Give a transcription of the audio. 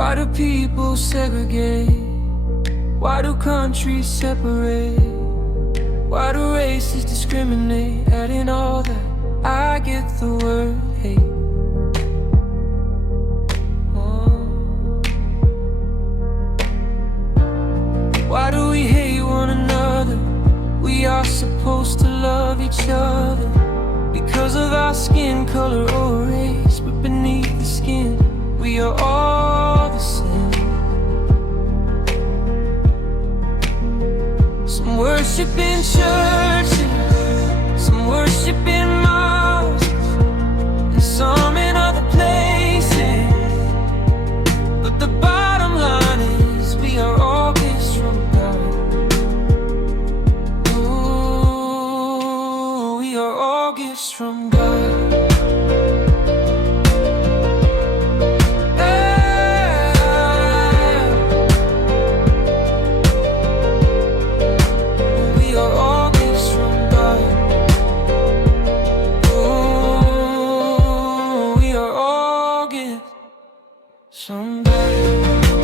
Why do people segregate? Why do countries separate? Why do races discriminate? Adding all that, I get the word hate. Why do we hate one another? We are supposed to love each other because of our skin color or race. But beneath the skin, we are all the same. Some worship in churches, some worship in mosques, and some in other places. But the bottom line is we are all gifts from God. Ooh, we are all gifts from God. Somebody